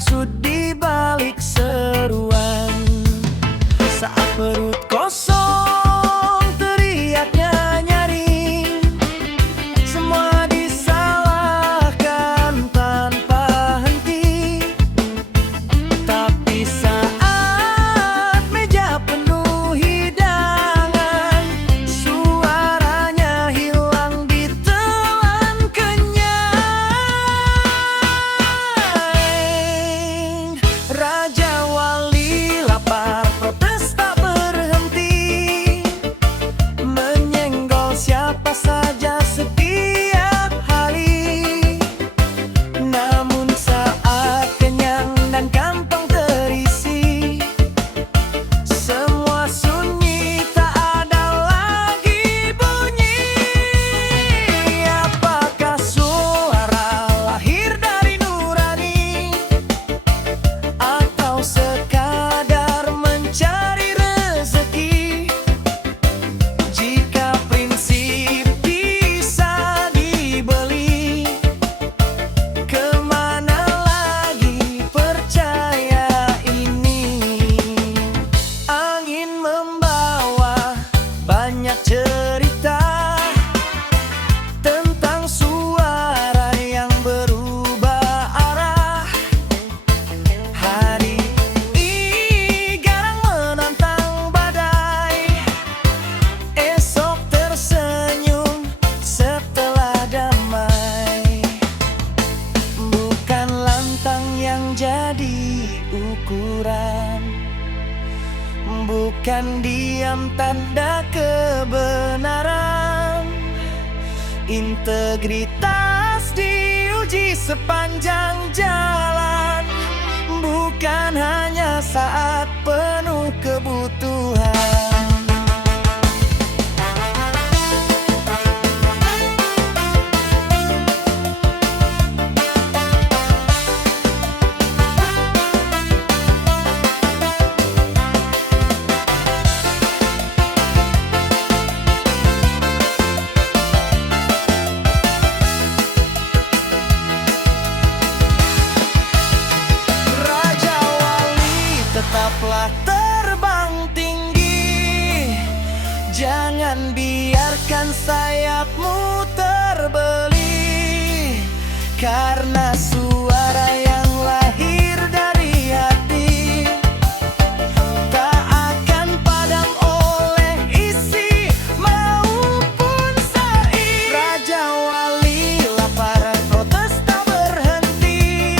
maksud di balik seruan. Saat perut kosong teriaknya nyaring, semua disalahkan tanpa henti. Tapi saat meja penuh hidangan, suaranya hilang ditelan kenyang. Raja Wali lapar, protes tak berhenti, menyenggol siapa saja setiap hari. Namun saat kenyang dan kantong terisi, semua sunyi, tak ada lagi bunyi. Apakah suara lahir dari nurani, atau sekadar mencari rezeki? Jika prinsip bisa dibeli, kemana lagi percaya ini? Angin membawa banyak cerita tentang suara yang berubah arah. Hari ini garang menantang badai, esok tersenyum setelah damai. Bukan lantang yang jadi ukuran, bukan diam tanda kebenaran. Integritas diuji sepanjang jalan, bukan hanya saat penuh kebutuhan. Raja Wali, tetaplah terbang tinggi, jangan biarkan sayapmu terbeli. Karena suara yang lahir dari hati tak akan padam oleh isi maupun sair. Raja Wali lapar, protes tak berhenti,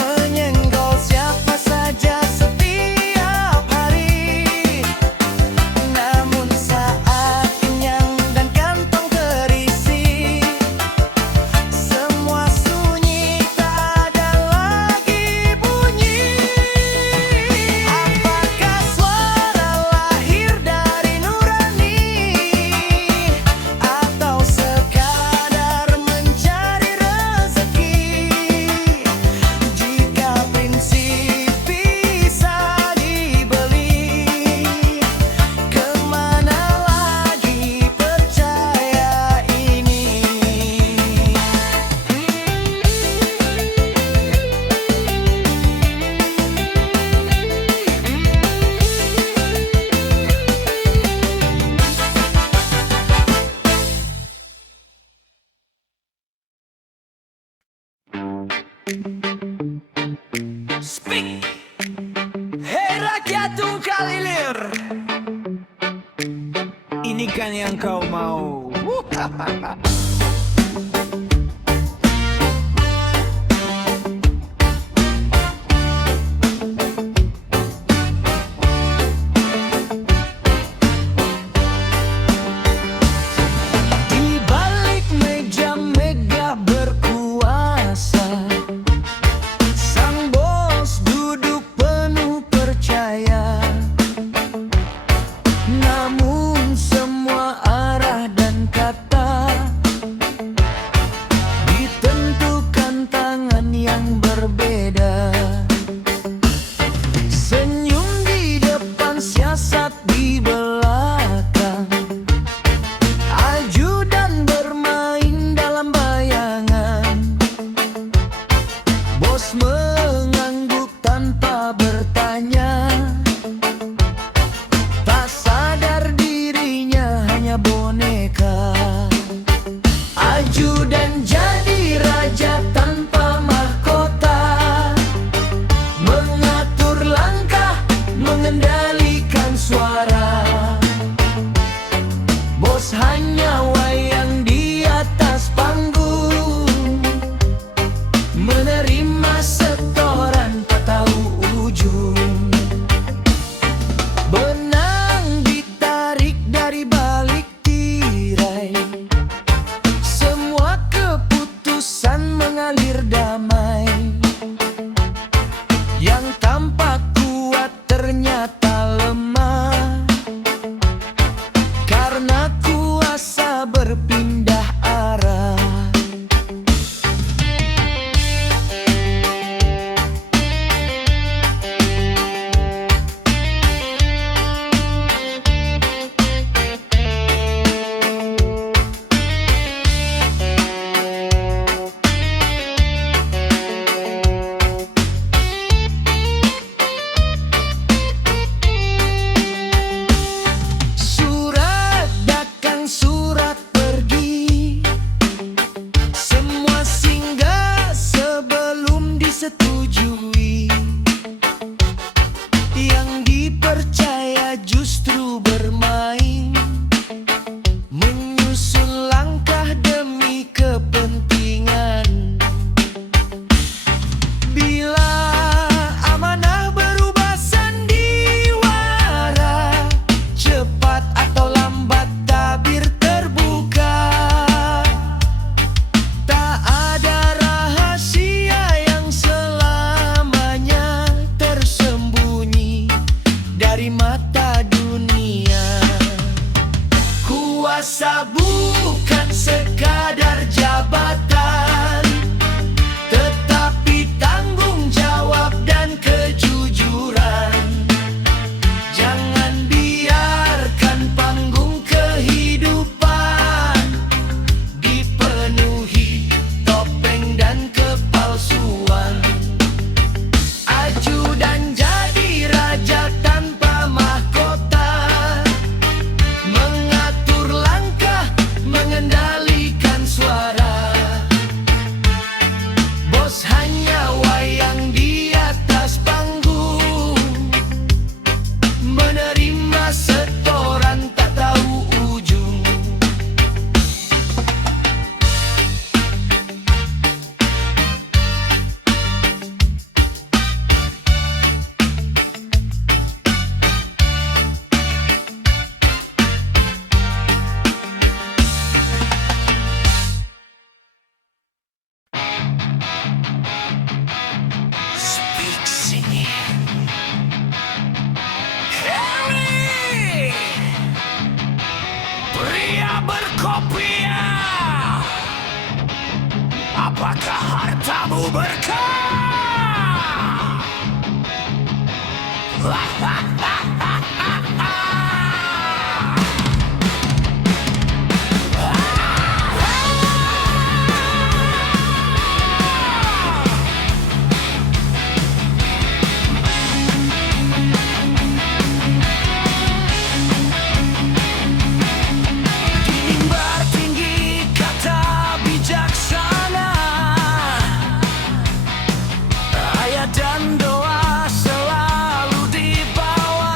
menyenggol siapa saja setiap hari. Namun saat kenyang dan kantong terisi, semua sunyi, tak ada lagi bunyi. Apakah suara lahir dari nurani, atau sekadar mencari rezeki? Jika prinsip bisa dibeli, kemana lagi percaya ini? Speak. Hei rakyat tunggal ilir, ini kan yang kau mau. Di balik meja megah berkuasa, sang bos duduk penuh percaya. Namun semua arah dan kata setujui. Yang dipercaya justru bermain, menyusun langkah demi kepentingan. Bila amanah berubah sandiwara, cepat atau lambat tabir terbuka. Tak ada rahasia yang selamanya tersembunyi dari mata dunia. Kuasa bukan sekadar jabatan, tetapi tanggung jawab dan kejujuran. Jangan biarkan panggung kehidupan dipenuhi topeng dan kepalsuan. Aju dan jadi raja tanpa mahkota, mengatur langkah, mengendalikan suara. Bos hanya wayang di atas panggung, menerima setoran tak tahu ujung. Speak sini. Harry, pria berkopiah, apakah hartamu berkah? Mimbar tinggi kata bijaksana, ayat dan doa selalu dibawa.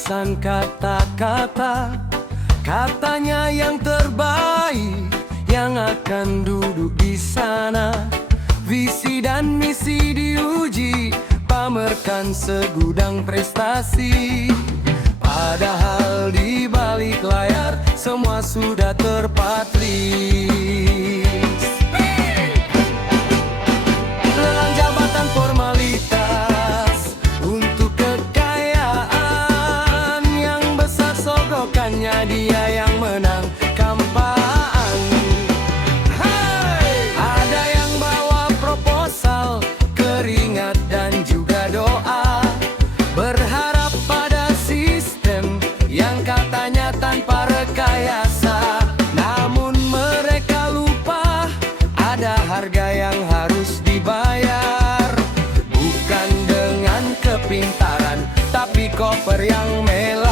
ratusan kata-kata, katanya yang terbaik yang akan duduk di sana. Visi dan misi diuji, pamerkan segudang prestasi. Padahal di balik layar semua sudah terpatris. Lelang jabatan formalitas untuk kekayaan yang besar, sogokannya dia yang menang kampanye. Hai, ada yang bawa proposal, keringat dan juga doa, berharap pada sistem yang katanya tanpa rekayasa. Namun mereka lupa ada harga yang harus dibayar, bukan dengan kepintaran tapi koper yang melar.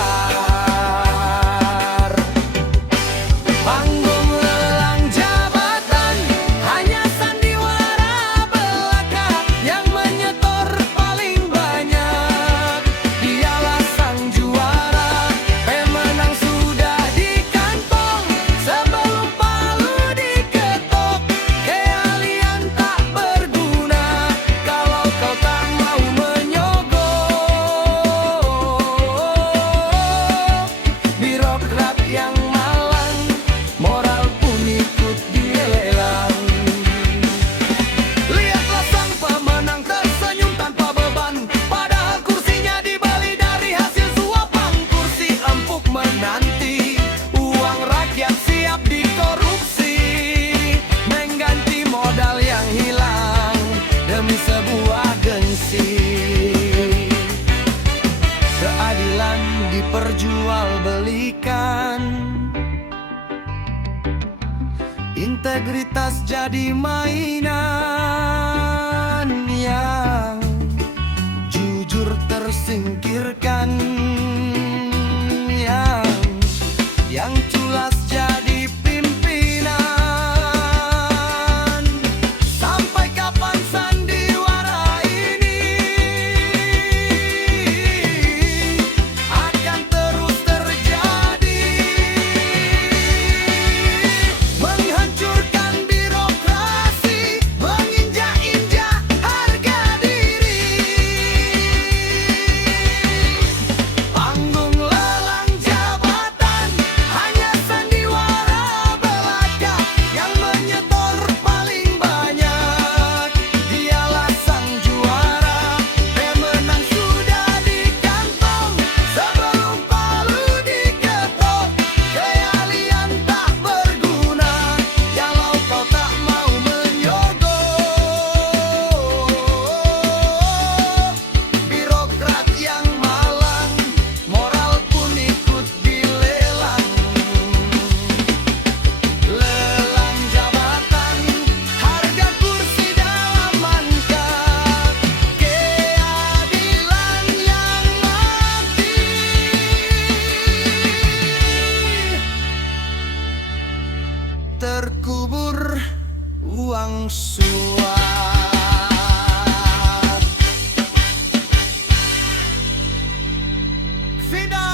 Panggung lelang jabatan hanya sandiwara belaka, yang menyetor paling banyak dialah sang juara. Pemenang sudah di kantong sebelum palu diketok. Keahlian tak berguna kalau kau tak mau menyogok. Birokrat yang malang, moral pun ikut dilelang. Lihatlah sang pemenang tersenyum tanpa beban, padahal kursinya dibeli dari hasil suapan. Kursi empuk menanti, uang rakyat siap dikorupsi, mengganti modal yang hilang demi sebuah gengsi. Keadilan diperjualbelikan, integritas jadi mainan, yang jujur tersingkirkan, yang culas jadi pimpinan. Sampai kapan sandiwara ini akan terus terjadi, menghancurkan birokrasi, menginjak-injak harga diri. Panggung lelang jabatan hanya sandiwara belaka, yang menyetor paling banyak dialah sang juara. Pemenang sudah di kantong sebelum palu diketok. Keahlian tak berguna kalau kau tak mau menyogok. Birokrat yang malang, moral pun ikut dilelang. Lelang jabatan, harga kursi dalam mangkat, keadilan yang mati. Terkubur uang suap. Vida.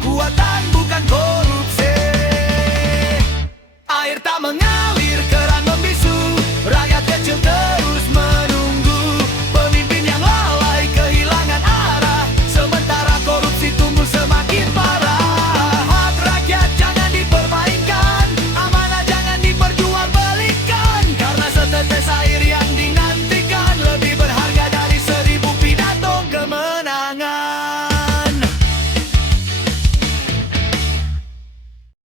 kekuatan bukan korupsi. Air tak mengalir